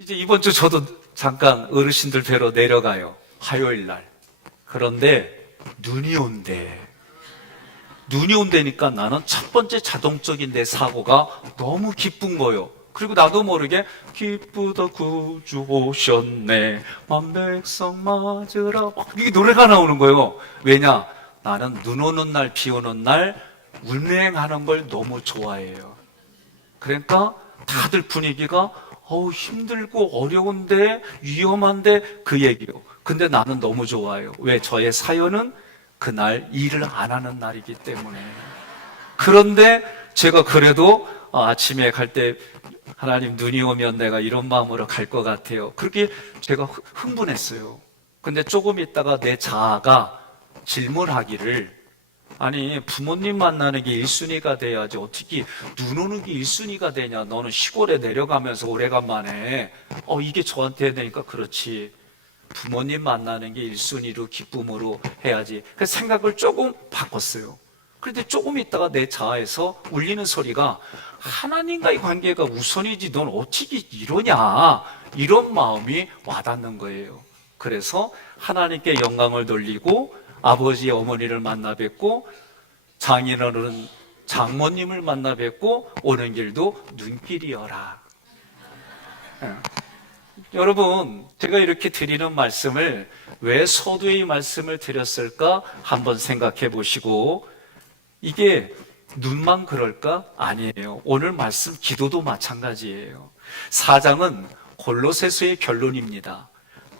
이제 이번 주 저도 잠깐 어르신들 뵈러 내려가요. 화요일 날. 그런데 눈이 온대. 눈이 온다니까 나는 첫 번째 자동적인 내 사고가 너무 기쁜 거요. 그리고 나도 모르게 기쁘다 구주 오셨네 만백성 맞으라 이게 노래가 나오는 거예요. 왜냐? 나는 눈 오는 날 비 오는 날 운행하는 걸 너무 좋아해요. 그러니까 다들 분위기가 힘들고 어려운데 위험한데 그 얘기요. 근데 나는 너무 좋아요. 왜? 저의 사연은 그날 일을 안 하는 날이기 때문에. 그런데 제가 그래도 아침에 갈 때 하나님 눈이 오면 내가 이런 마음으로 갈 것 같아요. 그렇게 제가 흥분했어요. 근데 조금 있다가 내 자아가 질문하기를, 아니 부모님 만나는 게 1순위가 돼야지 어떻게 눈 오는 게 1순위가 되냐. 너는 시골에 내려가면서 오래간만에 이게 저한테 되니까 그렇지. 부모님 만나는 게 1순위로 기쁨으로 해야지. 그래서 생각을 조금 바꿨어요. 그런데 조금 있다가 내 자아에서 울리는 소리가 하나님과의 관계가 우선이지 넌 어떻게 이러냐, 이런 마음이 와닿는 거예요. 그래서 하나님께 영광을 돌리고 아버지 어머니를 만나 뵙고 장인어른 장모님을 만나 뵙고 오는 길도 눈길이여라. 여러분, 제가 이렇게 드리는 말씀을 왜 서두의 말씀을 드렸을까 한번 생각해 보시고, 이게 눈만 그럴까? 아니에요. 오늘 말씀 기도도 마찬가지예요. 4장은 골로새서의 결론입니다.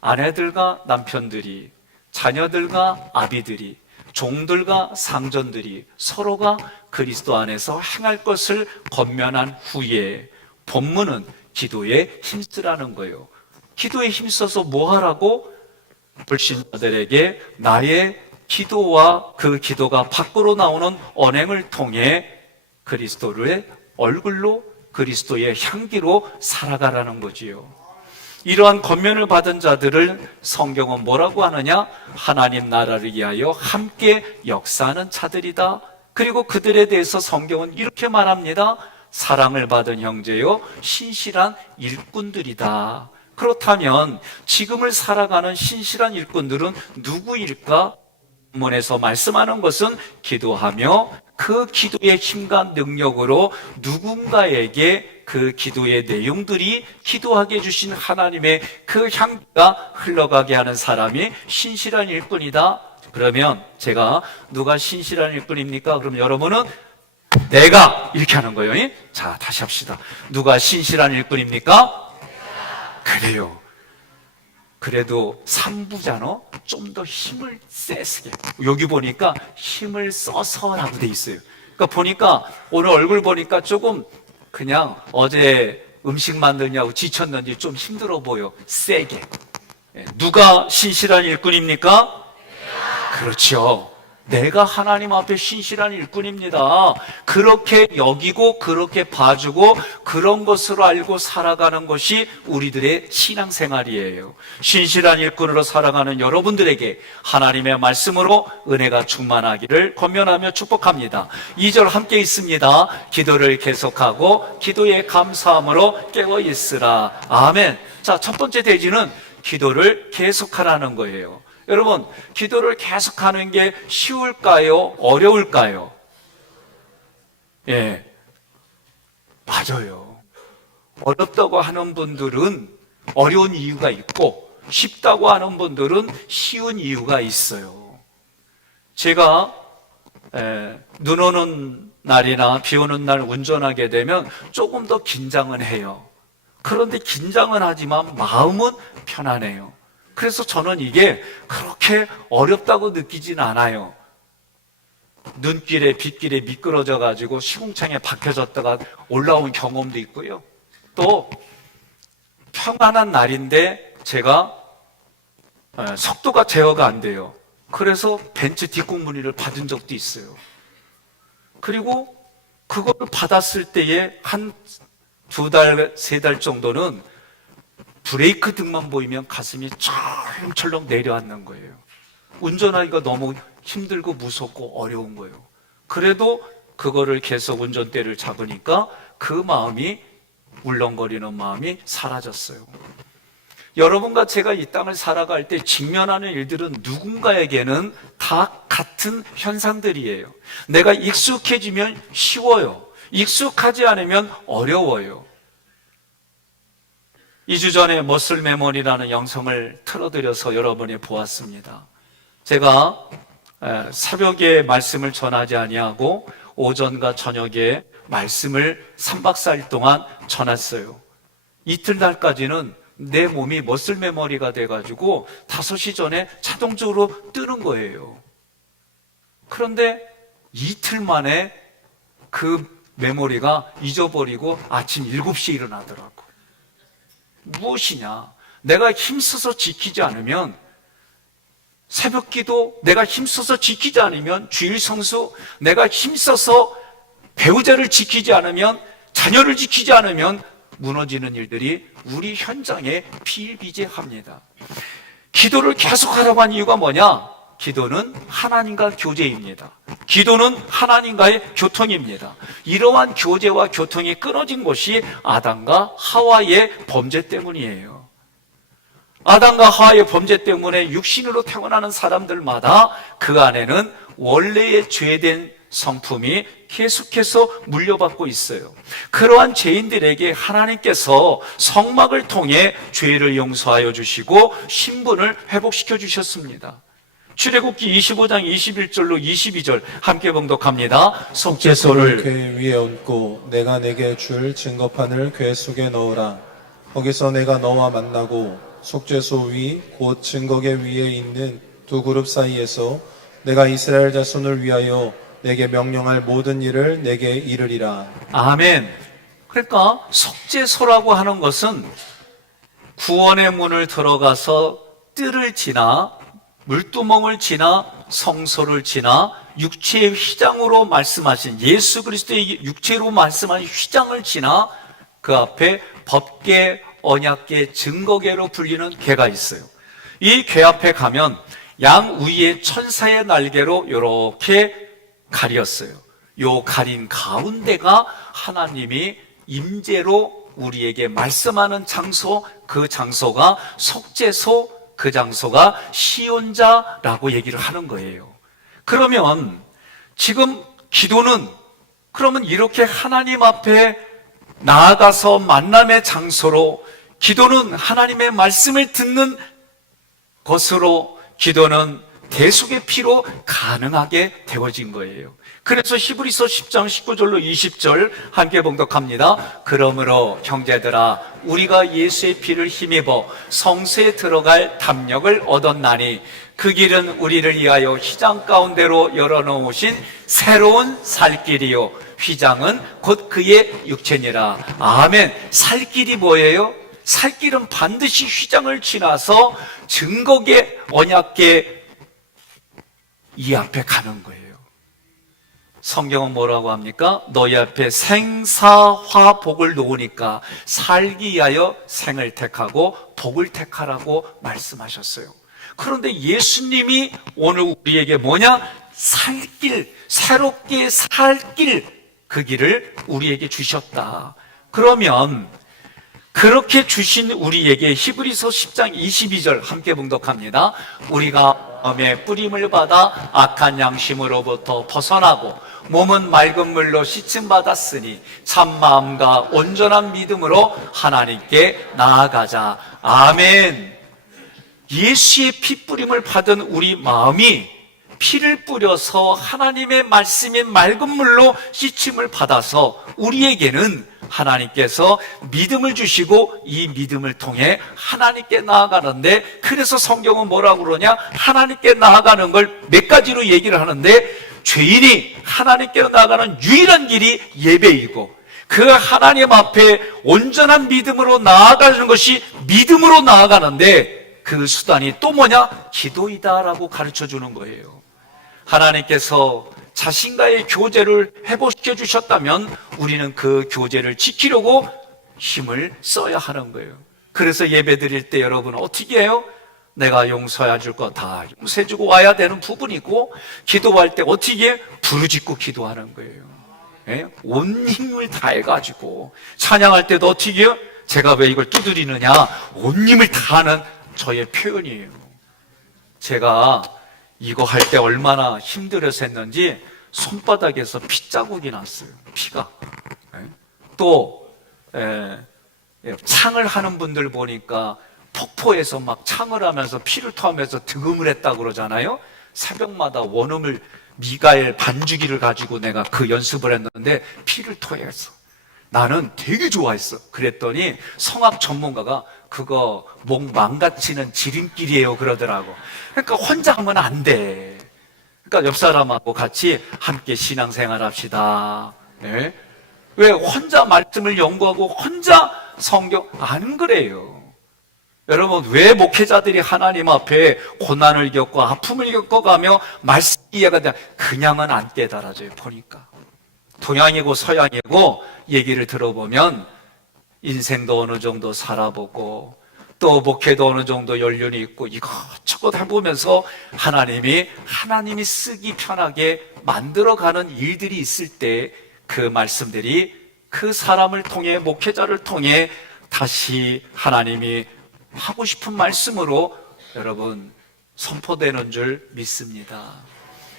아내들과 남편들이, 자녀들과 아비들이, 종들과 상전들이 서로가 그리스도 안에서 행할 것을 권면한 후에 본문은 기도에 힘쓰라는 거예요. 기도에 힘써서 뭐 하라고? 불신자들에게 나의 기도와 그 기도가 밖으로 나오는 언행을 통해 그리스도의 얼굴로, 그리스도의 향기로 살아가라는 거지요. 이러한 권면을 받은 자들을 성경은 뭐라고 하느냐? 하나님 나라를 위하여 함께 역사하는 자들이다. 그리고 그들에 대해서 성경은 이렇게 말합니다. 사랑을 받은 형제요 신실한 일꾼들이다. 그렇다면 지금을 살아가는 신실한 일꾼들은 누구일까? 본문에서 말씀하는 것은 기도하며 그 기도의 힘과 능력으로 누군가에게 그 기도의 내용들이 기도하게 해주신 하나님의 그 향기가 흘러가게 하는 사람이 신실한 일꾼이다. 그러면 제가 누가 신실한 일꾼입니까? 그럼 여러분은 내가 이렇게 하는 거예요. 자, 다시 합시다. 누가 신실한 일꾼입니까? 그래요. 그래도 3부잖아. 좀 더 힘을 세게. 여기 보니까 힘을 써서라고 돼 있어요. 그러니까 보니까 오늘 얼굴 보니까 조금 그냥 어제 음식 만들냐고 지쳤는지 좀 힘들어 보여. 세게. 누가 신실한 일꾼입니까? 그렇죠. 내가 하나님 앞에 신실한 일꾼입니다. 그렇게 여기고 그렇게 봐주고 그런 것으로 알고 살아가는 것이 우리들의 신앙생활이에요. 신실한 일꾼으로 살아가는 여러분들에게 하나님의 말씀으로 은혜가 충만하기를 권면하며 축복합니다. 2절 함께 있습니다. 기도를 계속하고 기도에 감사함으로 깨어 있으라. 아멘. 자, 첫 번째 대지는 기도를 계속하라는 거예요. 여러분, 기도를 계속하는 게 쉬울까요? 어려울까요? 예, 맞아요. 어렵다고 하는 분들은 어려운 이유가 있고 쉽다고 하는 분들은 쉬운 이유가 있어요. 제가 눈 오는 날이나 비 오는 날 운전하게 되면 조금 더 긴장은 해요. 그런데 긴장은 하지만 마음은 편안해요. 그래서 저는 이게 그렇게 어렵다고 느끼진 않아요. 눈길에 빗길에 미끄러져 가지고 시궁창에 박혀졌다가 올라온 경험도 있고요. 또 평안한 날인데 제가 속도가 제어가 안 돼요. 그래서 벤츠 뒷공무니를 받은 적도 있어요. 그리고 그걸 받았을 때에 한 2달, 3달 정도는 브레이크 등만 보이면 가슴이 철렁철렁 내려앉는 거예요. 운전하기가 너무 힘들고 무섭고 어려운 거예요. 그래도 그거를 계속 운전대를 잡으니까 그 마음이, 울렁거리는 마음이 사라졌어요. 여러분과 제가 이 땅을 살아갈 때 직면하는 일들은 누군가에게는 다 같은 현상들이에요. 내가 익숙해지면 쉬워요. 익숙하지 않으면 어려워요. 2주 전에 머슬 메모리라는 영상을 틀어드려서 여러분이 보았습니다. 제가 새벽에 말씀을 전하지 아니하고 오전과 저녁에 말씀을 3박 4일 동안 전했어요. 이틀날까지는 내 몸이 머슬 메모리가 돼가지고 5시 전에 자동적으로 뜨는 거예요. 그런데 이틀 만에 그 메모리가 잊어버리고 아침 7시에 일어나더라고. 무엇이냐? 내가 힘써서 지키지 않으면, 새벽 기도 내가 힘써서 지키지 않으면, 주일 성수 내가 힘써서 배우자를 지키지 않으면, 자녀를 지키지 않으면 무너지는 일들이 우리 현장에 비일비재합니다. 기도를 계속하라고 한 이유가 뭐냐? 기도는 하나님과 교제입니다. 기도는 하나님과의 교통입니다. 이러한 교제와 교통이 끊어진 것이 아담과 하와의 범죄 때문이에요. 아담과 하와의 범죄 때문에 육신으로 태어나는 사람들마다 그 안에는 원래의 죄된 성품이 계속해서 물려받고 있어요. 그러한 죄인들에게 하나님께서 성막을 통해 죄를 용서하여 주시고 신분을 회복시켜 주셨습니다. 출애굽기 25장 21절로 22절 함께 봉독합니다. 속죄소를 궤 위에 얹고 내가 내게 줄 증거판을 궤 속에 넣으라. 거기서 내가 너와 만나고 속죄소 위 곧 증거궤 위에 있는 두 그룹 사이에서 내가 이스라엘 자손을 위하여 내게 명령할 모든 일을 내게 이르리라. 아멘. 그러니까 속죄소라고 하는 것은 구원의 문을 들어가서 뜰을 지나 물두멍을 지나 성소를 지나 육체의 휘장으로 말씀하신 예수 그리스도의 육체로 말씀하신 휘장을 지나 그 앞에 법궤, 언약궤, 증거궤로 불리는 궤가 있어요. 이 궤 앞에 가면 양 위에 천사의 날개로 이렇게 가렸어요. 요 가린 가운데가 하나님이 임재로 우리에게 말씀하는 장소, 그 장소가 속죄소, 그 장소가 시온자라고 얘기를 하는 거예요. 그러면 지금 기도는 그러면 이렇게 하나님 앞에 나아가서 만남의 장소로, 기도는 하나님의 말씀을 듣는 것으로, 기도는 대속의 피로 가능하게 되어진 거예요. 그래서 히브리서 10장 19절로 20절 함께 봉독합니다. 그러므로 형제들아 우리가 예수의 피를 힘입어 성소에 들어갈 담력을 얻었나니 그 길은 우리를 위하여 휘장 가운데로 열어놓으신 새로운 살 길이요 휘장은 곧 그의 육체니라. 아멘. 살 길이 뭐예요? 살 길은 반드시 휘장을 지나서 증거궤, 언약궤 이 앞에 가는 거예요. 성경은 뭐라고 합니까? 너희 앞에 생사화 복을 놓으니까 살기 위하여 생을 택하고 복을 택하라고 말씀하셨어요. 그런데 예수님이 오늘 우리에게 뭐냐? 살 길, 새롭게 살 길, 그 길을 우리에게 주셨다. 그러면 그렇게 주신 우리에게 히브리서 10장 22절 함께 봉독합니다. 우리가 마음의 뿌림을 받아 악한 양심으로부터 벗어나고 몸은 맑은 물로 씻음 받았으니 참 마음과 온전한 믿음으로 하나님께 나아가자. 아멘. 예수의 피 뿌림을 받은 우리 마음이 피를 뿌려서 하나님의 말씀인 맑은 물로 씻음을 받아서 우리에게는 하나님께서 믿음을 주시고 이 믿음을 통해 하나님께 나아가는데, 그래서 성경은 뭐라고 그러냐? 하나님께 나아가는 걸 몇 가지로 얘기를 하는데, 죄인이 하나님께 나아가는 유일한 길이 예배이고 그 하나님 앞에 온전한 믿음으로 나아가는 것이 믿음으로 나아가는데 그 수단이 또 뭐냐? 기도이다라고 가르쳐 주는 거예요. 하나님께서 자신과의 교제를 회복시켜 주셨다면 우리는 그 교제를 지키려고 힘을 써야 하는 거예요. 그래서 예배 드릴 때 여러분 어떻게 해요? 내가 용서해 줄 거 다 용서해 주고 와야 되는 부분이고, 기도할 때 어떻게 해? 부르짖고 기도하는 거예요. 예? 온 힘을 다해가지고 찬양할 때도 어떻게 해요? 제가 왜 이걸 두드리느냐? 온 힘을 다하는 저의 표현이에요. 제가 이거 할 때 얼마나 힘들어서 했는지 손바닥에서 피자국이 났어요. 피가. 또 창을 하는 분들 보니까 폭포에서 막 창을 하면서 피를 토하면서 득음을 했다고 그러잖아요. 새벽마다 원음을 미가엘 반주기를 가지고 내가 그 연습을 했는데 피를 토했어. 나는 되게 좋아했어. 그랬더니 성악 전문가가 그거 목 망가지는 지름길이에요 그러더라고. 그러니까 혼자 하면 안 돼. 그러니까 옆 사람하고 같이 함께 신앙생활 합시다. 네? 왜 혼자 말씀을 연구하고 혼자 성경 안 그래요. 여러분, 왜 목회자들이 하나님 앞에 고난을 겪고 아픔을 겪어가며 말씀 이해가 돼? 그냥은 안 깨달아져요. 보니까 동양이고 서양이고 얘기를 들어보면 인생도 어느 정도 살아보고 또 목회도 어느 정도 연륜이 있고 이것저것 해보면서 하나님이 쓰기 편하게 만들어가는 일들이 있을 때 그 말씀들이 그 사람을 통해 목회자를 통해 다시 하나님이 하고 싶은 말씀으로 여러분 선포되는 줄 믿습니다.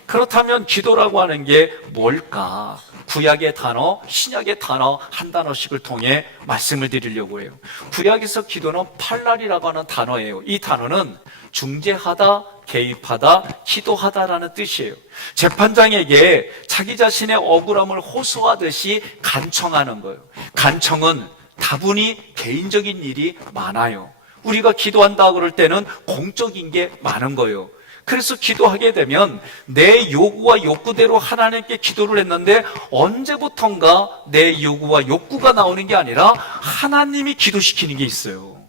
그렇다면 기도라고 하는 게 뭘까? 구약의 단어, 신약의 단어 한 단어씩을 통해 말씀을 드리려고 해요. 구약에서 기도는 팔랄이라고 하는 단어예요. 이 단어는 중재하다, 개입하다, 기도하다라는 뜻이에요. 재판장에게 자기 자신의 억울함을 호소하듯이 간청하는 거예요. 간청은 다분히 개인적인 일이 많아요. 우리가 기도한다 그럴 때는 공적인 게 많은 거예요. 그래서 기도하게 되면 내 요구와 욕구대로 하나님께 기도를 했는데 언제부턴가 내 요구와 욕구가 나오는 게 아니라 하나님이 기도시키는 게 있어요.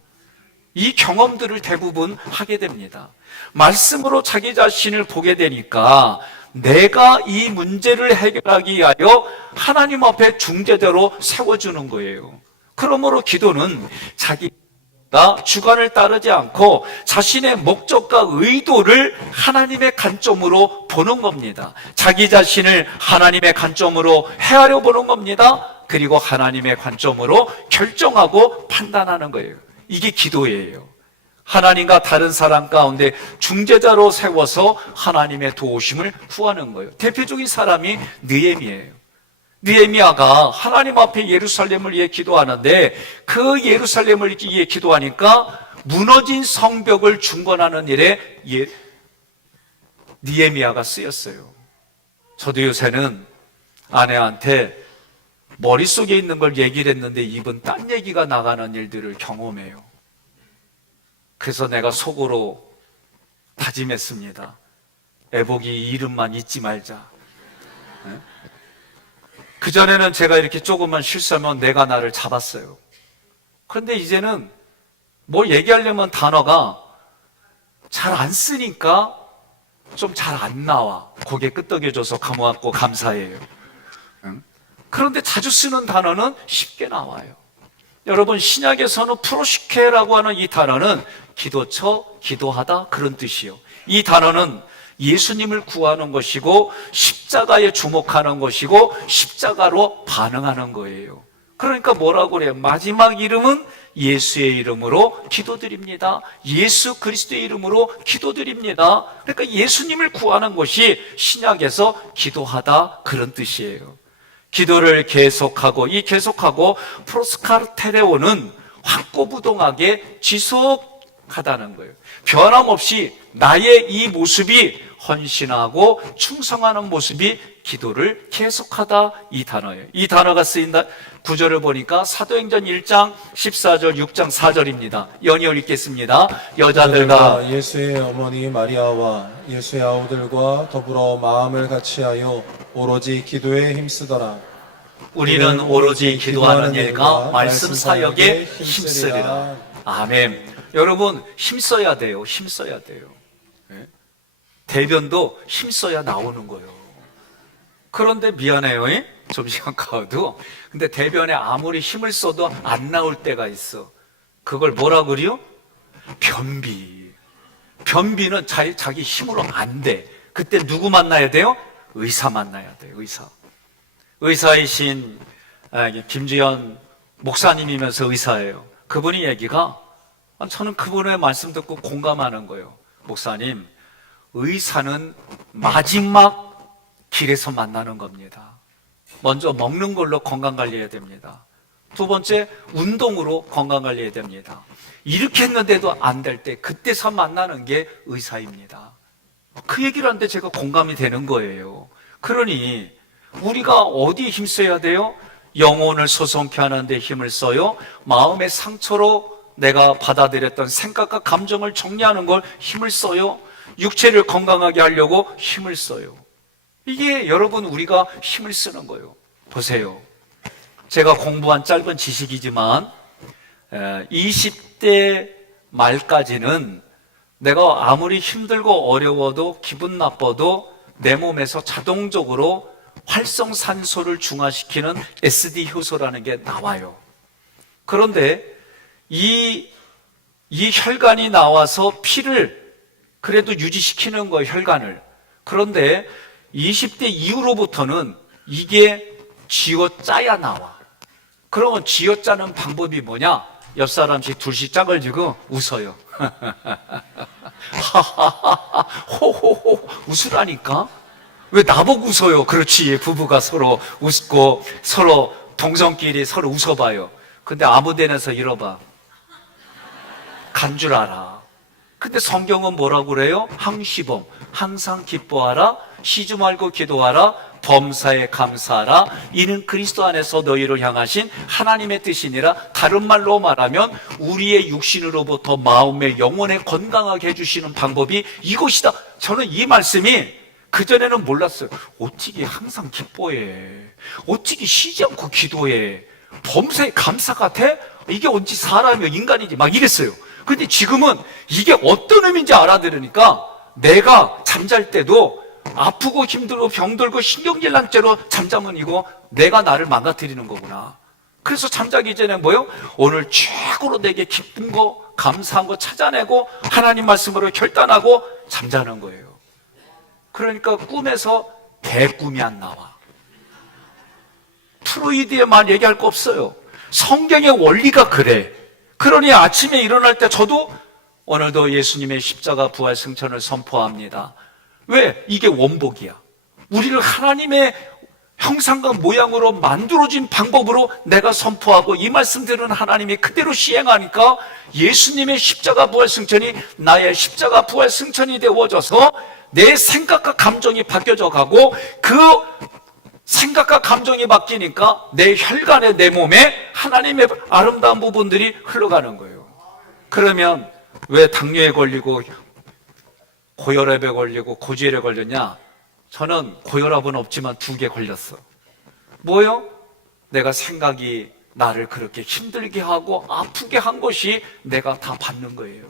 이 경험들을 대부분 하게 됩니다. 말씀으로 자기 자신을 보게 되니까 내가 이 문제를 해결하기 위하여 하나님 앞에 중재대로 세워주는 거예요. 그러므로 기도는 자기가 주관을 따르지 않고 자신의 목적과 의도를 하나님의 관점으로 보는 겁니다. 자기 자신을 하나님의 관점으로 헤아려 보는 겁니다. 그리고 하나님의 관점으로 결정하고 판단하는 거예요. 이게 기도예요. 하나님과 다른 사람 가운데 중재자로 세워서 하나님의 도우심을 구하는 거예요. 대표적인 사람이 느헤미야예요. 느헤미야가 하나님 앞에 예루살렘을 위해 기도하는데 그 예루살렘을 위해 기도하니까 무너진 성벽을 중건하는 일에 느헤미야가 쓰였어요. 저도 요새는 아내한테 머릿속에 있는 걸 얘기를 했는데 입은 딴 얘기가 나가는 일들을 경험해요. 그래서 내가 속으로 다짐했습니다. 애복이 이름만 잊지 말자. 그전에는 제가 이렇게 조금만 실수하면 내가 나를 잡았어요. 그런데 이제는 뭘 얘기하려면 단어가 잘 안 쓰니까 좀 잘 안 나와. 고개 끄덕여줘서 고맙고 감사해요. 그런데 자주 쓰는 단어는 쉽게 나와요. 여러분, 신약에서는 프로시케라고 하는 이 단어는 기도처, 기도하다 그런 뜻이요. 이 단어는 예수님을 구하는 것이고 십자가에 주목하는 것이고 십자가로 반응하는 거예요. 그러니까 뭐라고 그래요? 마지막 이름은 예수의 이름으로 기도드립니다. 예수 그리스도의 이름으로 기도드립니다. 그러니까 예수님을 구하는 것이 신약에서 기도하다 그런 뜻이에요. 기도를 계속하고 이 계속하고 프로스카르테레오는 확고부동하게 지속하다는 거예요. 변함없이 나의 이 모습이 헌신하고 충성하는 모습이 기도를 계속하다 이 단어예요. 이 단어가 쓰인 구절을 보니까 사도행전 1장 14절 6장 4절입니다. 연이어 읽겠습니다. 여자들과 예수의 어머니 마리아와 예수의 아우들과 더불어 마음을 같이하여 오로지 기도에 힘쓰더라. 우리는 오로지 기도하는 일과 말씀 사역에 힘쓰리라. 아멘. 여러분, 힘써야 돼요. 힘써야 돼요. 대변도 힘써야 나오는 거예요. 그런데 미안해요. 좀 시간 가도. 근데 대변에 아무리 힘을 써도 안 나올 때가 있어. 그걸 뭐라 그래요? 변비. 변비는 자기 힘으로 안 돼. 그때 누구 만나야 돼요? 의사 만나야 돼요. 의사이신 김주현 목사님이면서 의사예요. 그분이 얘기가, 저는 그분의 말씀 듣고 공감하는 거예요. 목사님, 의사는 마지막 길에서 만나는 겁니다. 먼저 먹는 걸로 건강 관리해야 됩니다. 두 번째, 운동으로 건강 관리해야 됩니다. 이렇게 했는데도 안 될 때 그때서 만나는 게 의사입니다. 그 얘기를 하는데 제가 공감이 되는 거예요. 그러니 우리가 어디에 힘써야 돼요? 영혼을 소송케 하는 데 힘을 써요. 마음의 상처로 내가 받아들였던 생각과 감정을 정리하는 걸 힘을 써요. 육체를 건강하게 하려고 힘을 써요. 이게 여러분 우리가 힘을 쓰는 거예요. 보세요. 제가 공부한 짧은 지식이지만 20대 말까지는 내가 아무리 힘들고 어려워도 기분 나빠도 내 몸에서 자동적으로 활성산소를 중화시키는 SD 효소라는 게 나와요. 그런데 이 혈관이 나와서 피를 그래도 유지시키는 거예요, 혈관을. 그런데 20대 이후로부터는 이게 쥐어짜야 나와. 그러면 쥐어짜는 방법이 뭐냐? 옆 사람씩 둘씩 짝을 지고 웃어요. 하하하하, 호호호, 웃으라니까? 왜 나보고 웃어요? 그렇지, 부부가 서로 웃고 서로 동성끼리 서로 웃어봐요. 근데 아무 데나서 이러봐. 간 줄 알아. 근데 성경은 뭐라고 그래요? 항시범, 항상 기뻐하라, 쉬지 말고 기도하라, 범사에 감사하라, 이는 그리스도 안에서 너희를 향하신 하나님의 뜻이니라. 다른 말로 말하면 우리의 육신으로부터 마음의 영혼에 건강하게 해주시는 방법이 이것이다. 저는 이 말씀이 그전에는 몰랐어요. 어떻게 항상 기뻐해, 어떻게 쉬지 않고 기도해, 범사에 감사가 돼? 이게 언제 사람이야 인간이지 막 이랬어요. 근데 지금은 이게 어떤 의미인지 알아들으니까 내가 잠잘 때도 아프고 힘들고 병들고 신경질 난 채로 잠자면 이거 내가 나를 망가뜨리는 거구나. 그래서 잠자기 전에 뭐요? 오늘 최고로 내게 기쁜 거, 감사한 거 찾아내고 하나님 말씀으로 결단하고 잠자는 거예요. 그러니까 꿈에서 대꿈이 안 나와. 프로이드의 말 얘기할 거 없어요. 성경의 원리가 그래. 그러니 아침에 일어날 때 저도 오늘도 예수님의 십자가 부활 승천을 선포합니다. 왜? 이게 원복이야. 우리를 하나님의 형상과 모양으로 만들어진 방법으로 내가 선포하고 이 말씀들은 하나님이 그대로 시행하니까 예수님의 십자가 부활 승천이 나의 십자가 부활 승천이 되어져서 내 생각과 감정이 바뀌어져 가고 그 생각과 감정이 바뀌니까 내 혈관에 내 몸에 하나님의 아름다운 부분들이 흘러가는 거예요. 그러면 왜 당뇨에 걸리고 고혈압에 걸리고 고지혈에 걸렸냐? 저는 고혈압은 없지만 2개 걸렸어. 뭐요? 내가 생각이 나를 그렇게 힘들게 하고 아프게 한 것이 내가 다 받는 거예요.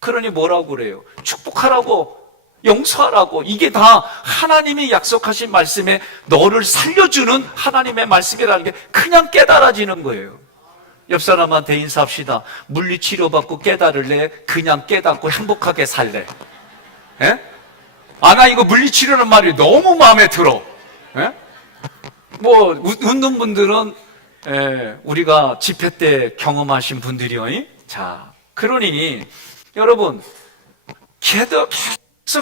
그러니 뭐라고 그래요? 축복하라고, 용서하라고. 이게 다 하나님이 약속하신 말씀에 너를 살려주는 하나님의 말씀이라는 게 그냥 깨달아지는 거예요. 옆 사람한테 인사합시다. 물리치료받고 깨달을래? 그냥 깨닫고 행복하게 살래? 예? 나 이거 물리치료는 말이 너무 마음에 들어. 예? 뭐 웃는 분들은 우리가 집회 때 경험하신 분들이요. 자, 그러니 여러분 계속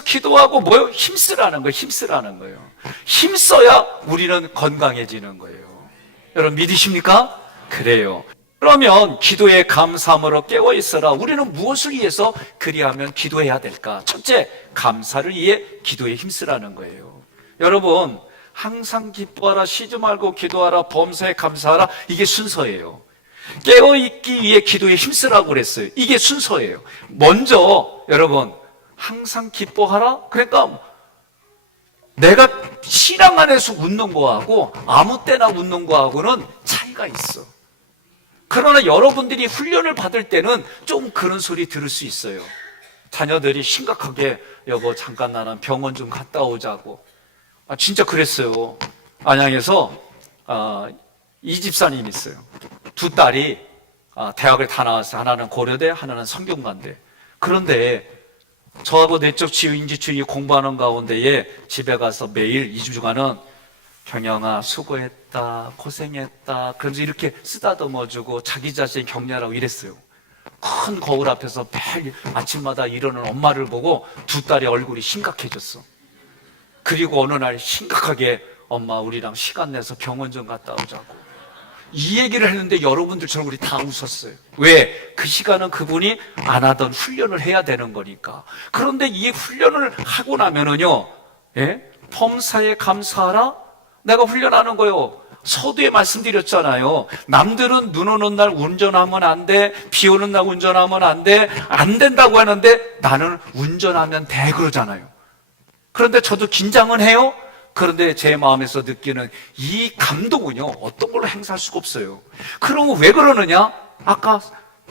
기도하고 뭐요? 힘쓰라는 거예요. 힘쓰라는 거예요. 힘써야 우리는 건강해지는 거예요. 여러분 믿으십니까? 그래요. 그러면 기도의 감사함으로 깨어있어라. 우리는 무엇을 위해서 그리하면 기도해야 될까? 첫째, 감사를 위해 기도에 힘쓰라는 거예요. 여러분 항상 기뻐하라, 쉬지 말고 기도하라, 범사에 감사하라. 이게 순서예요. 깨어있기 위해 기도에 힘쓰라고 그랬어요. 이게 순서예요. 먼저 여러분 항상 기뻐하라. 그러니까 내가 신앙 안에서 웃는 거하고 아무 때나 웃는 거하고는 차이가 있어. 그러나 여러분들이 훈련을 받을 때는 좀 그런 소리 들을 수 있어요. 자녀들이 심각하게 여보 잠깐 나는 병원 좀 갔다 오자고. 진짜 그랬어요. 안양에서 이 집사님이 있어요. 2 딸이 대학을 다 나왔어요. 하나는 고려대, 하나는 성균관대. 그런데 저하고 내적 치유, 인지 치유 공부하는 가운데에 집에 가서 매일 2주 주간은 경영아 수고했다, 고생했다, 그러면서 이렇게 쓰다듬어주고 자기 자신 격려하라고 이랬어요. 큰 거울 앞에서 매일 아침마다 이러는 엄마를 보고 두 딸의 얼굴이 심각해졌어. 그리고 어느 날 심각하게 엄마 우리랑 시간 내서 병원 좀 갔다 오자고 이 얘기를 했는데 여러분들처럼 우리 다 웃었어요. 왜? 그 시간은 그분이 안 하던 훈련을 해야 되는 거니까. 그런데 이 훈련을 하고 나면은요, 예? 범사에 감사하라? 내가 훈련하는 거요. 서두에 말씀드렸잖아요. 남들은 눈 오는 날 운전하면 안 돼, 비 오는 날 운전하면 안 돼, 안 된다고 하는데 나는 운전하면 돼 그러잖아요. 그런데 저도 긴장은 해요. 그런데 제 마음에서 느끼는 이 감동은요, 어떤 걸로 행사할 수가 없어요. 그러면 왜 그러느냐? 아까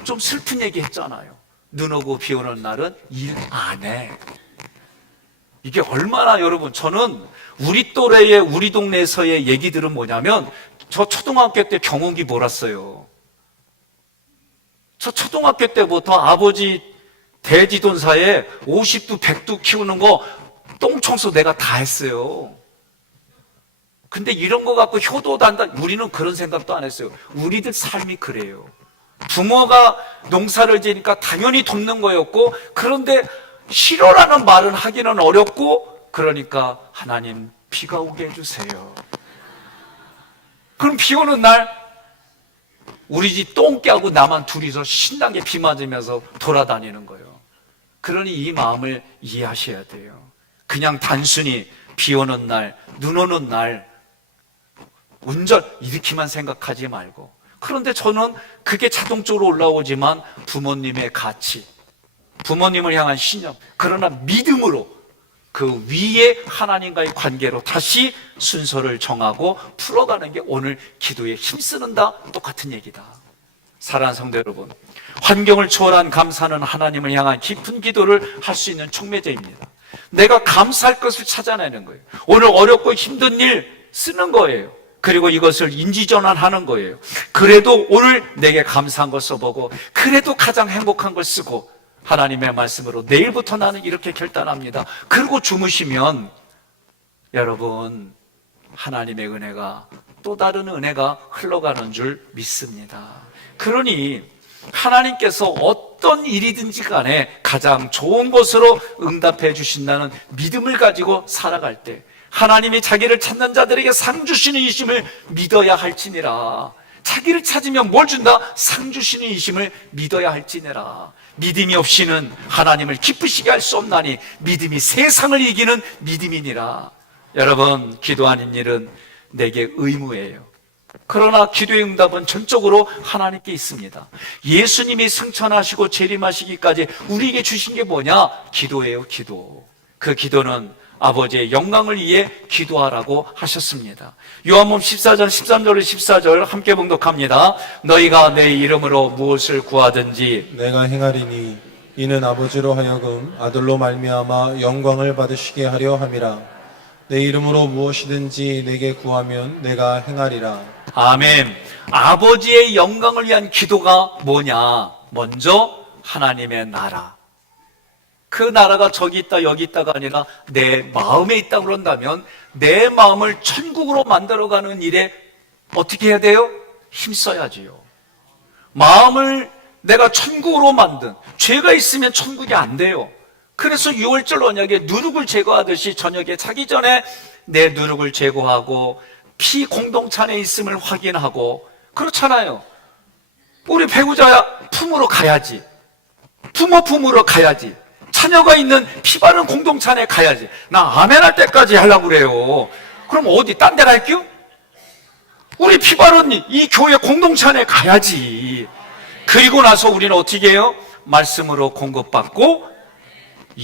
좀 슬픈 얘기 했잖아요. 눈 오고 비 오는 날은 일 안 해. 이게 얼마나 여러분, 저는 우리 또래의, 우리 동네에서의 얘기들은 뭐냐면, 저 초등학교 때 경운기 몰았어요. 저 초등학교 때부터 아버지 대지돈사에 50두, 100두 키우는 거 똥청소 내가 다 했어요. 근데 이런 거 갖고 효도단다, 우리는 그런 생각도 안 했어요. 우리들 삶이 그래요. 부모가 농사를 지니까 당연히 돕는 거였고, 그런데 싫어라는 말은 하기는 어렵고, 그러니까 하나님 비가 오게 해주세요. 그럼 비 오는 날 우리 집 똥개하고 나만 둘이서 신나게 비 맞으면서 돌아다니는 거예요. 그러니 이 마음을 이해하셔야 돼요. 그냥 단순히 비 오는 날, 눈 오는 날 운전 이렇게만 생각하지 말고. 그런데 저는 그게 자동적으로 올라오지만 부모님의 가치, 부모님을 향한 신념, 그러나 믿음으로 그 위에 하나님과의 관계로 다시 순서를 정하고 풀어가는 게 오늘 기도에 힘쓰는다, 똑같은 얘기다. 사랑하는 성도 여러분, 환경을 초월한 감사는 하나님을 향한 깊은 기도를 할 수 있는 촉매제입니다. 내가 감사할 것을 찾아내는 거예요. 오늘 어렵고 힘든 일 쓰는 거예요. 그리고 이것을 인지전환하는 거예요. 그래도 오늘 내게 감사한 걸 써보고, 그래도 가장 행복한 걸 쓰고, 하나님의 말씀으로 내일부터 나는 이렇게 결단합니다. 그리고 주무시면 여러분, 하나님의 은혜가, 또 다른 은혜가 흘러가는 줄 믿습니다. 그러니 하나님께서 어떤 일이든지 간에 가장 좋은 것으로 응답해 주신다는 믿음을 가지고 살아갈 때, 하나님이 자기를 찾는 자들에게 상 주시는 이심을 믿어야 할지니라. 자기를 찾으면 뭘 준다? 상 주시는 이심을 믿어야 할지니라. 믿음이 없이는 하나님을 기쁘시게 할 수 없나니 믿음이 세상을 이기는 믿음이니라. 여러분, 기도하는 일은 내게 의무예요. 그러나 기도의 응답은 전적으로 하나님께 있습니다. 예수님이 승천하시고 재림하시기까지 우리에게 주신 게 뭐냐? 기도예요, 기도. 그 기도는 아버지의 영광을 위해 기도하라고 하셨습니다. 요한복음 14장 13절 14절 함께 봉독합니다. 너희가 내 이름으로 무엇을 구하든지 내가 행하리니 이는 아버지로 하여금 아들로 말미암아 영광을 받으시게 하려 함이라. 내 이름으로 무엇이든지 내게 구하면 내가 행하리라. 아멘. 아버지의 영광을 위한 기도가 뭐냐? 먼저 하나님의 나라. 그 나라가 저기 있다 여기 있다가 아니라 내 마음에 있다 그런다면 내 마음을 천국으로 만들어가는 일에 어떻게 해야 돼요? 힘써야지요. 마음을 내가 천국으로 만든, 죄가 있으면 천국이 안 돼요. 그래서 6월절 언약에 누룩을 제거하듯이 저녁에 자기 전에 내 누룩을 제거하고 피 공동체 안에 있음을 확인하고, 그렇잖아요. 우리 배우자 품으로 가야지, 부모 품으로 가야지, 자녀가 있는 피 바른 공동체 안에 가야지. 나 아멘 할 때까지 하려고 그래요. 그럼 어디 딴 데 갈게요? 우리 피 바른 이 교회 공동체 안에 가야지. 그리고 나서 우리는 어떻게 해요? 말씀으로 공급받고,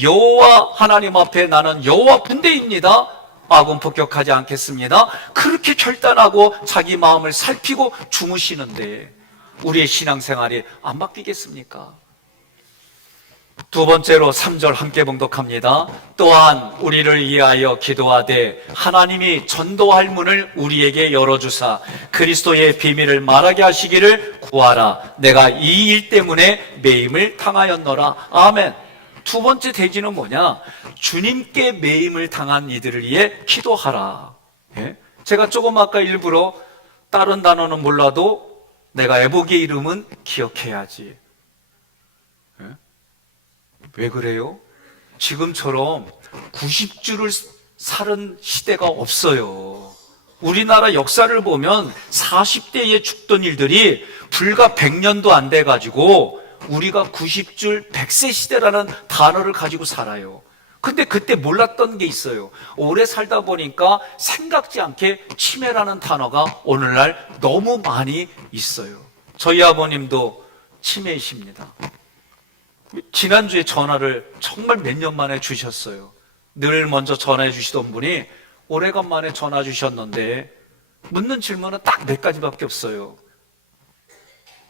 여호와 하나님 앞에 나는 여호와 군대입니다, 아군 폭격하지 않겠습니다, 그렇게 결단하고 자기 마음을 살피고 주무시는데 우리의 신앙생활이 안 바뀌겠습니까? 두 번째로 3절 함께 봉독합니다. 또한 우리를 위하여 기도하되 하나님이 전도할 문을 우리에게 열어주사 그리스도의 비밀을 말하게 하시기를 구하라. 내가 이 일 때문에 매임을 당하였노라. 아멘. 두 번째 대지는 뭐냐? 주님께 매임을 당한 이들을 위해 기도하라. 예? 제가 조금 아까 일부러 다른 단어는 몰라도 내가 애복의 이름은 기억해야지. 예? 왜 그래요? 지금처럼 90주를 살은 시대가 없어요. 우리나라 역사를 보면 40대에 죽던 일들이 불과 100년도 안 돼가지고 우리가 90줄 100세 시대라는 단어를 가지고 살아요. 근데 그때 몰랐던 게 있어요. 오래 살다 보니까 생각지 않게 치매라는 단어가 오늘날 너무 많이 있어요. 저희 아버님도 치매이십니다. 지난주에 전화를 정말 몇 년 만에 주셨어요. 늘 먼저 전화해 주시던 분이 오래간만에 전화 주셨는데 묻는 질문은 딱 몇 가지밖에 없어요.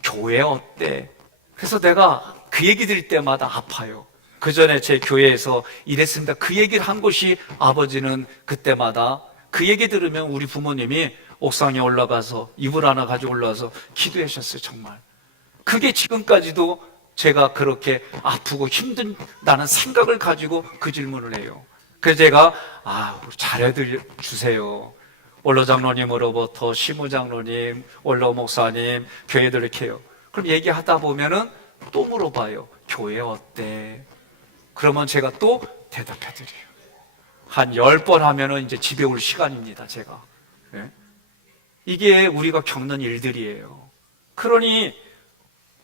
교회 어때? 그래서 내가 그 얘기 들을 때마다 아파요. 그 전에 제 교회에서 일했습니다. 그 얘기를 한 곳이 아버지는 그때마다 그 얘기 들으면 우리 부모님이 옥상에 올라가서 이불 하나 가지고 올라와서 기도하셨어요. 정말. 그게 지금까지도 제가 그렇게 아프고 힘든다는 생각을 가지고 그 질문을 해요. 그래서 제가 잘해 주세요. 원로 장로님으로부터 시무 장로님, 원로 목사님, 교회들 이렇게 해요. 그럼 얘기하다 보면은 또 물어봐요. 교회 어때? 그러면 제가 또 대답해 드려요. 한 10번 하면은 이제 집에 올 시간입니다, 제가. 네? 이게 우리가 겪는 일들이에요. 그러니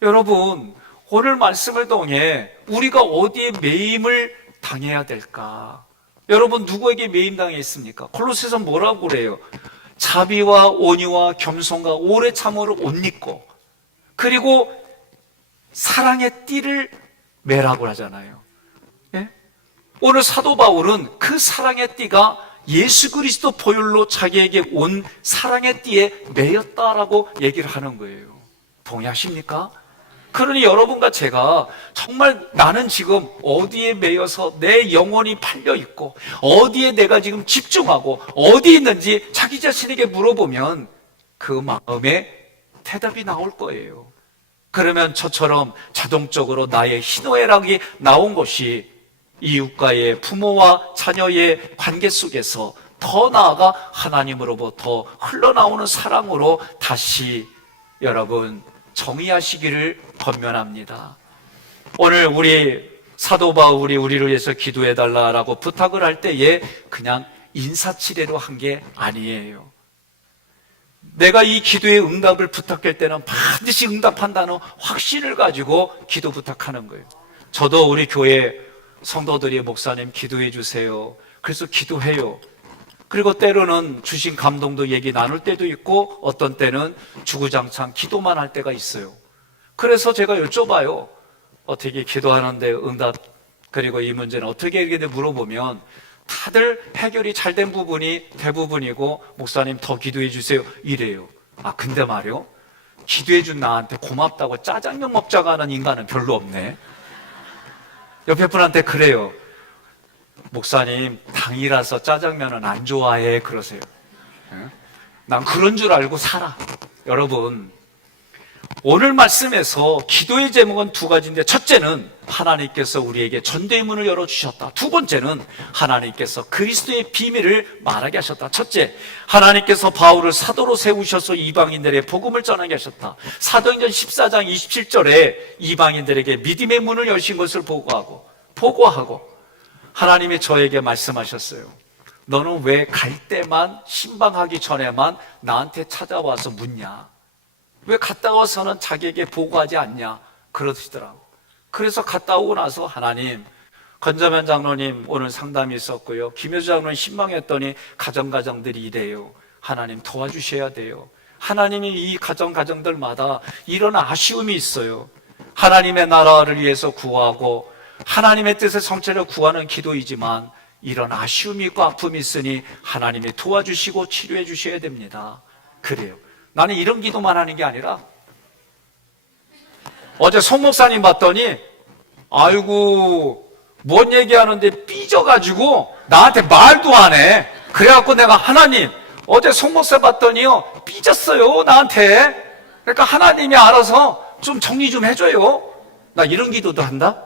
여러분, 오늘 말씀을 통해 우리가 어디에 매임을 당해야 될까? 여러분, 누구에게 매임당해 있습니까? 콜로새서 뭐라고 그래요? 자비와 온유와 겸손과 오래 참음을 옷 입고, 그리고 사랑의 띠를 매라고 하잖아요. 예? 오늘 사도 바울은 그 사랑의 띠가 예수 그리스도 보혈로 자기에게 온 사랑의 띠에 매였다라고 얘기를 하는 거예요. 동의하십니까? 그러니 여러분과 제가 정말 나는 지금 어디에 매여서 내 영혼이 팔려 있고 어디에 내가 지금 집중하고 어디 있는지 자기 자신에게 물어보면 그 마음에 대답이 나올 거예요. 그러면 저처럼 자동적으로 나의 희노애락이 나온 것이 이웃과의 부모와 자녀의 관계 속에서 더 나아가 하나님으로부터 흘러나오는 사랑으로 다시 여러분 정의하시기를 권면합니다. 오늘 우리 사도 바울이 우리를 위해서 기도해달라고 부탁을 할 때에 그냥 인사치레로 한 게 아니에요. 내가 이 기도의 응답을 부탁할 때는 반드시 응답한다는 확신을 가지고 기도 부탁하는 거예요. 저도 우리 교회 성도들이 목사님 기도해 주세요. 그래서 기도해요. 그리고 때로는 주신 감동도 얘기 나눌 때도 있고 어떤 때는 주구장창 기도만 할 때가 있어요. 그래서 제가 여쭤봐요. 어떻게 기도하는데 응답, 그리고 이 문제는 어떻게 해결되는지 물어보면 다들 해결이 잘 된 부분이 대부분이고 목사님 더 기도해 주세요 이래요. 근데 말이요, 기도해 준 나한테 고맙다고 짜장면 먹자고 하는 인간은 별로 없네. 옆에 분한테 그래요. 목사님 당이라서 짜장면은 안 좋아해 그러세요. 난 그런 줄 알고 살아. 여러분, 오늘 말씀에서 기도의 제목은 두 가지인데, 첫째는 하나님께서 우리에게 전도의 문을 열어주셨다. 두 번째는 하나님께서 그리스도의 비밀을 말하게 하셨다. 첫째, 하나님께서 바울을 사도로 세우셔서 이방인들의 복음을 전하게 하셨다. 사도행전 14장 27절에 이방인들에게 믿음의 문을 여신 것을 보고하고 하나님이 저에게 말씀하셨어요. 너는 왜 갈 때만, 신방하기 전에만 나한테 찾아와서 묻냐? 왜 갔다 와서는 자기에게 보고하지 않냐? 그러시더라고. 그래서 갔다 오고 나서 하나님, 건자면 장로님 오늘 상담이 있었고요, 김효주 장로님 신방했더니 가정들이 이래요. 하나님 도와주셔야 돼요. 하나님이 이 가정들마다 이런 아쉬움이 있어요. 하나님의 나라를 위해서 구하고 하나님의 뜻의 성취를 구하는 기도이지만 이런 아쉬움이 있고 아픔이 있으니 하나님이 도와주시고 치료해 주셔야 됩니다. 그래요. 나는 이런 기도만 하는 게 아니라, 어제 송 목사님 봤더니 아이고 뭔 얘기하는데 삐져가지고 나한테 말도 안 해. 그래갖고 내가 하나님, 어제 송 목사 봤더니요 삐졌어요 나한테. 그러니까 하나님이 알아서 좀 정리 좀 해줘요. 나 이런 기도도 한다.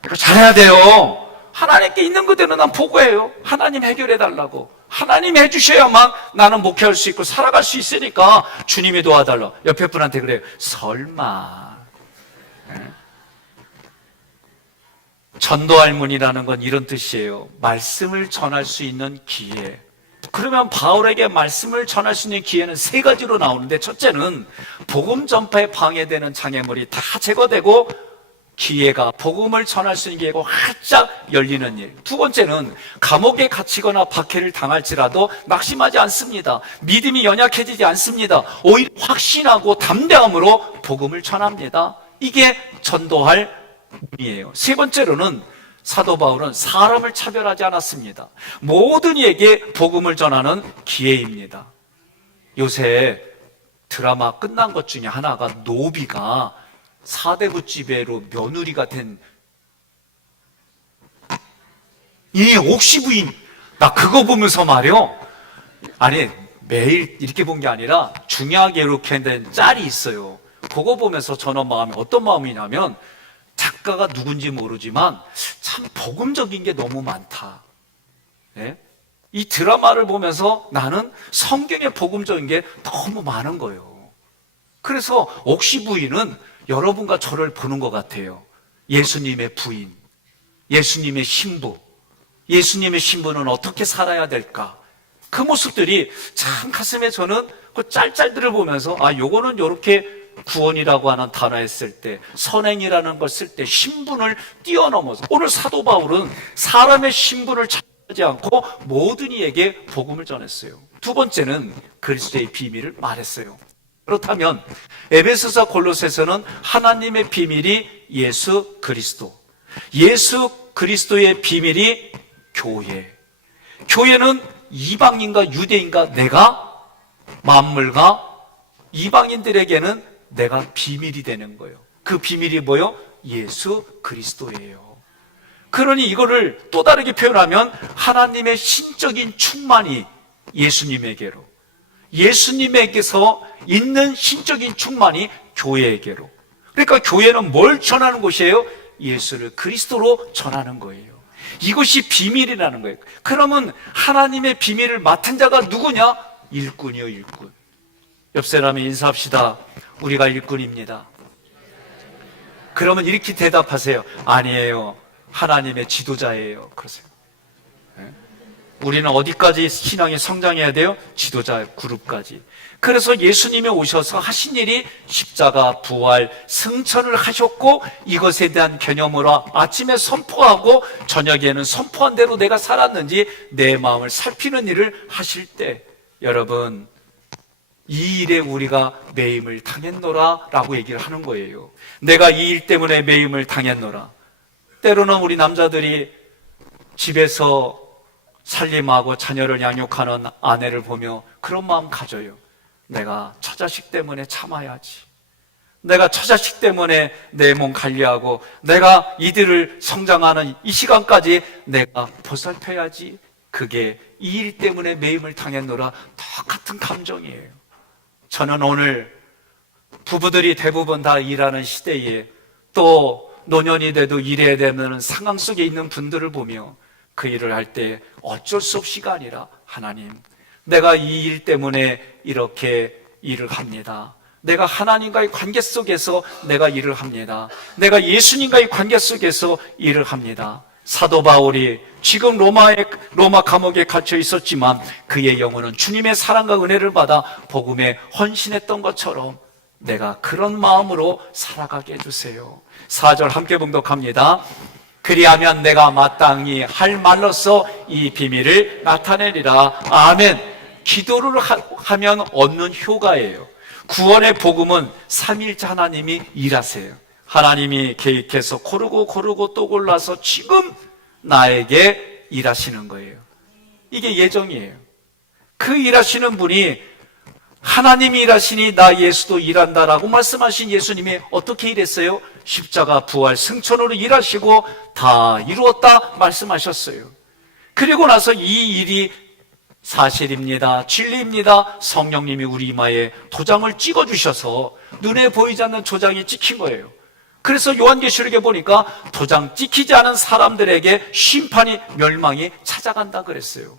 그러니까 잘해야 돼요. 하나님께 있는 그대로 난 보고해요. 하나님 해결해 달라고. 하나님이 해주셔야만 나는 목회할 수 있고 살아갈 수 있으니까 주님이 도와달라. 옆에 분한테 그래요. 설마. 전도할문이라는 건 이런 뜻이에요. 말씀을 전할 수 있는 기회. 그러면 바울에게 말씀을 전할 수 있는 기회는 세 가지로 나오는데, 첫째는 복음 전파에 방해되는 장애물이 다 제거되고 기회가, 복음을 전할 수 있는 기회가 활짝 열리는 일. 두 번째는 감옥에 갇히거나 박해를 당할지라도 낙심하지 않습니다. 믿음이 연약해지지 않습니다. 오히려 확신하고 담대함으로 복음을 전합니다. 이게 전도할 문이에요. 세 번째로는 사도 바울은 사람을 차별하지 않았습니다. 모든 이에게 복음을 전하는 기회입니다. 요새 드라마 끝난 것 중에 하나가 노비가 4대부 지배로 며느리가 된 이 옥시 부인. 나 그거 보면서 말이요. 아니, 매일 이렇게 본 게 아니라 중요하게 이렇게 된 짤이 있어요. 그거 보면서 저는 마음이 어떤 마음이냐면, 작가가 누군지 모르지만 참 복음적인 게 너무 많다. 예? 이 드라마를 보면서 나는 성경의 복음적인 게 너무 많은 거예요. 그래서 옥시 부인은 여러분과 저를 보는 것 같아요. 예수님의 부인, 예수님의 신부, 예수님의 신부는 어떻게 살아야 될까? 그 모습들이 참 가슴에 저는 그 짤짤들을 보면서, 아, 요거는 요렇게 구원이라고 하는 단어에 쓸 때, 선행이라는 걸 쓸 때 신분을 뛰어넘어서, 오늘 사도 바울은 사람의 신분을 찾지 않고 모든 이에게 복음을 전했어요. 두 번째는 그리스도의 비밀을 말했어요. 그렇다면 에베소서 골로새서는 하나님의 비밀이 예수 그리스도, 예수 그리스도의 비밀이 교회. 교회는 이방인과 유대인과 내가, 만물과 이방인들에게는 내가 비밀이 되는 거예요. 그 비밀이 뭐요? 예수 그리스도예요. 그러니 이거를 또 다르게 표현하면 하나님의 신적인 충만이 예수님에게로, 예수님에게서 있는 신적인 충만이 교회에게로. 그러니까 교회는 뭘 전하는 곳이에요? 예수를 그리스도로 전하는 거예요. 이것이 비밀이라는 거예요. 그러면 하나님의 비밀을 맡은 자가 누구냐? 일꾼이요, 일꾼. 옆 사람이 인사합시다. 우리가 일꾼입니다. 그러면 이렇게 대답하세요. 아니에요. 하나님의 지도자예요. 그러세요. 네? 우리는 어디까지 신앙이 성장해야 돼요? 지도자 그룹까지. 그래서 예수님이 오셔서 하신 일이 십자가, 부활, 승천을 하셨고, 이것에 대한 개념으로 아침에 선포하고 저녁에는 선포한 대로 내가 살았는지 내 마음을 살피는 일을 하실 때, 여러분, 이 일에 우리가 매임을 당했노라 라고 얘기를 하는 거예요. 내가 이 일 때문에 매임을 당했노라. 때로는 우리 남자들이 집에서 살림하고 자녀를 양육하는 아내를 보며 그런 마음 가져요. 내가 처자식 때문에 참아야지. 내가 처자식 때문에 내 몸 관리하고 내가 이들을 성장하는 이 시간까지 내가 보살펴야지. 그게 이 일 때문에 매임을 당했노라. 똑같은 감정이에요. 저는 오늘 부부들이 대부분 다 일하는 시대에 또 노년이 돼도 일해야 되는 상황 속에 있는 분들을 보며 그 일을 할 때 어쩔 수 없이가 아니라 하나님, 내가 이 일 때문에 이렇게 일을 합니다. 내가 하나님과의 관계 속에서 내가 일을 합니다. 내가 예수님과의 관계 속에서 일을 합니다. 사도 바울이 지금 로마 감옥에 갇혀 있었지만 그의 영혼은 주님의 사랑과 은혜를 받아 복음에 헌신했던 것처럼 내가 그런 마음으로 살아가게 해주세요. 4절 함께 봉독합니다. 그리하면 내가 마땅히 할 말로써 이 비밀을 나타내리라. 아멘. 기도를 하면 얻는 효과예요. 구원의 복음은 삼위일체 하나님이 일하세요. 하나님이 계획해서 고르고 또 골라서 지금 나에게 일하시는 거예요. 이게 예정이에요. 그 일하시는 분이 하나님이 일하시니 나 예수도 일한다라고 말씀하신 예수님이 어떻게 일했어요? 십자가, 부활, 승천으로 일하시고 다 이루었다 말씀하셨어요. 그리고 나서 이 일이 사실입니다, 진리입니다, 성령님이 우리 이마에 도장을 찍어주셔서 눈에 보이지 않는 도장이 찍힌 거예요. 그래서 요한계시록에 보니까 도장 찍히지 않은 사람들에게 심판이, 멸망이 찾아간다 그랬어요.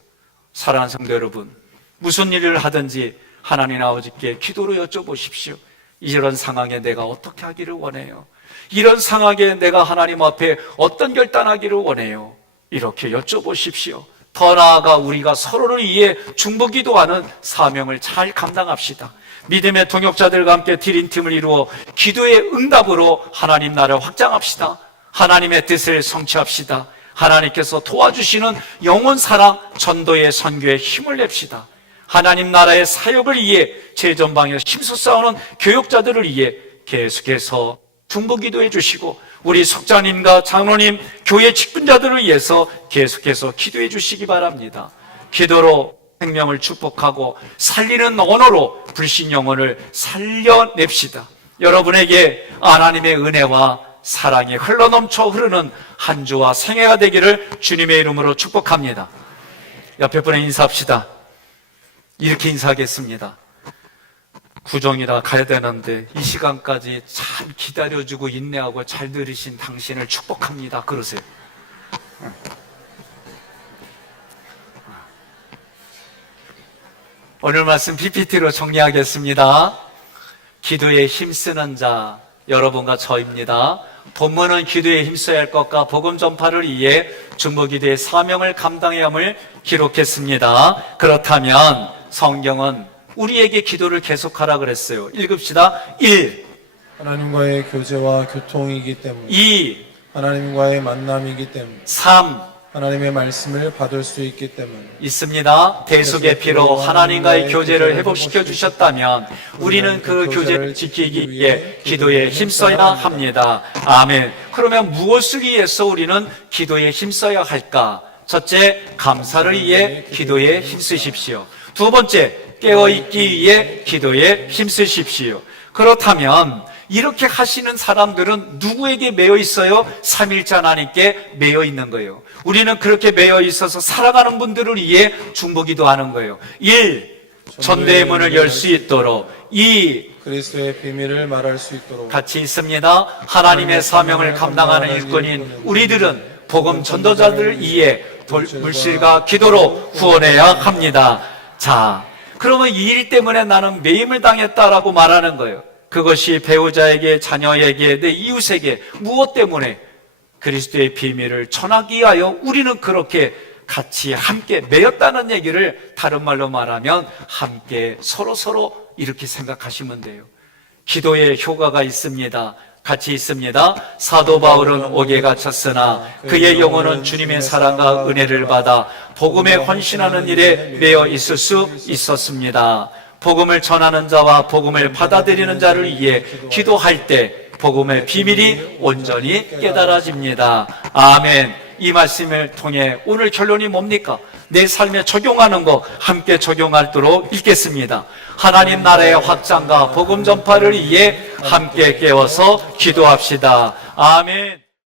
사랑하는 성도 여러분, 무슨 일을 하든지 하나님 아버지께 기도로 여쭤보십시오. 이런 상황에 내가 어떻게 하기를 원해요? 이런 상황에 내가 하나님 앞에 어떤 결단하기를 원해요? 이렇게 여쭤보십시오. 더 나아가 우리가 서로를 위해 중보기도하는 사명을 잘 감당합시다. 믿음의 동역자들과 함께 드림팀을 이루어 기도의 응답으로 하나님 나라를 확장합시다. 하나님의 뜻을 성취합시다. 하나님께서 도와주시는 영혼 사랑 전도의 선교에 힘을 냅시다. 하나님 나라의 사역을 위해 제전방에 힘써 싸우는 교역자들을 위해 계속해서 중보기도해 주시고, 우리 속자님과 장로님, 교회 직분자들을 위해서 계속해서 기도해 주시기 바랍니다. 기도로 생명을 축복하고 살리는 언어로 불신 영혼을 살려냅시다. 여러분에게 하나님의 은혜와 사랑이 흘러넘쳐 흐르는 한 주와 생애가 되기를 주님의 이름으로 축복합니다. 옆에 분에 인사합시다. 이렇게 인사하겠습니다. 구정이라 가야 되는데 이 시간까지 참 기다려주고 인내하고 잘 들으신 당신을 축복합니다. 그러세요. 오늘 말씀 PPT로 정리하겠습니다. 기도에 힘쓰는 자, 여러분과 저입니다. 본문은 기도에 힘써야 할 것과 복음 전파를 위해 중보기도의 사명을 감당해야 함을 기록했습니다. 그렇다면 성경은 우리에게 기도를 계속하라 그랬어요. 읽읍시다. 1. 하나님과의 교제와 교통이기 때문에. 2. 하나님과의 만남이기 때문에. 3. 하나님의 말씀을 받을 수 있기 때문에. 있습니다. 대속의 피로 하나님과의 교제를 회복시켜 주셨다면 우리는 그 교제를 지키기 위해 기도에 힘써야 합니다. 아멘. 그러면 무엇을 위해서 우리는 기도에 힘써야 할까? 첫째, 감사를 위해 기도에 힘쓰십시오. 두 번째, 깨어있기 위해 기도에 힘쓰십시오. 그렇다면 이렇게 하시는 사람들은 누구에게 매여 있어요? 삼일째 하나님께 매여 있는 거예요. 우리는 그렇게 매여 있어서 살아가는 분들을 위해 중보기도 하는 거예요. 1. 전도의 문을 열 수 있도록. 2. 그리스도의 비밀을 말할 수 있도록. 같이 있습니다. 하나님의 사명을 감당하는 일꾼인 우리들은 복음 전도자들을 위해 물질과 기도로 구원해야 합니다. 자, 그러면 이 일 때문에 나는 매임을 당했다라고 말하는 거예요. 그것이 배우자에게, 자녀에게, 내 이웃에게 무엇 때문에? 그리스도의 비밀을 전하기 위하여 우리는 그렇게 같이 함께 매였다는 얘기를 다른 말로 말하면 함께 서로 이렇게 생각하시면 돼요. 기도에 효과가 있습니다. 같이 있습니다. 사도 바울은 옥에 갇혔으나 그의 영혼은 주님의 사랑과 은혜를 받아 복음에 헌신하는 일에 매여 있을 수 있었습니다. 복음을 전하는 자와 복음을 받아들이는 자를 위해 기도할 때 복음의 비밀이 온전히 깨달아집니다. 아멘. 이 말씀을 통해 오늘 결론이 뭡니까? 내 삶에 적용하는 거 함께 적용하도록 읽겠습니다. 하나님 나라의 확장과 복음 전파를 위해 함께 깨워서 기도합시다. 아멘.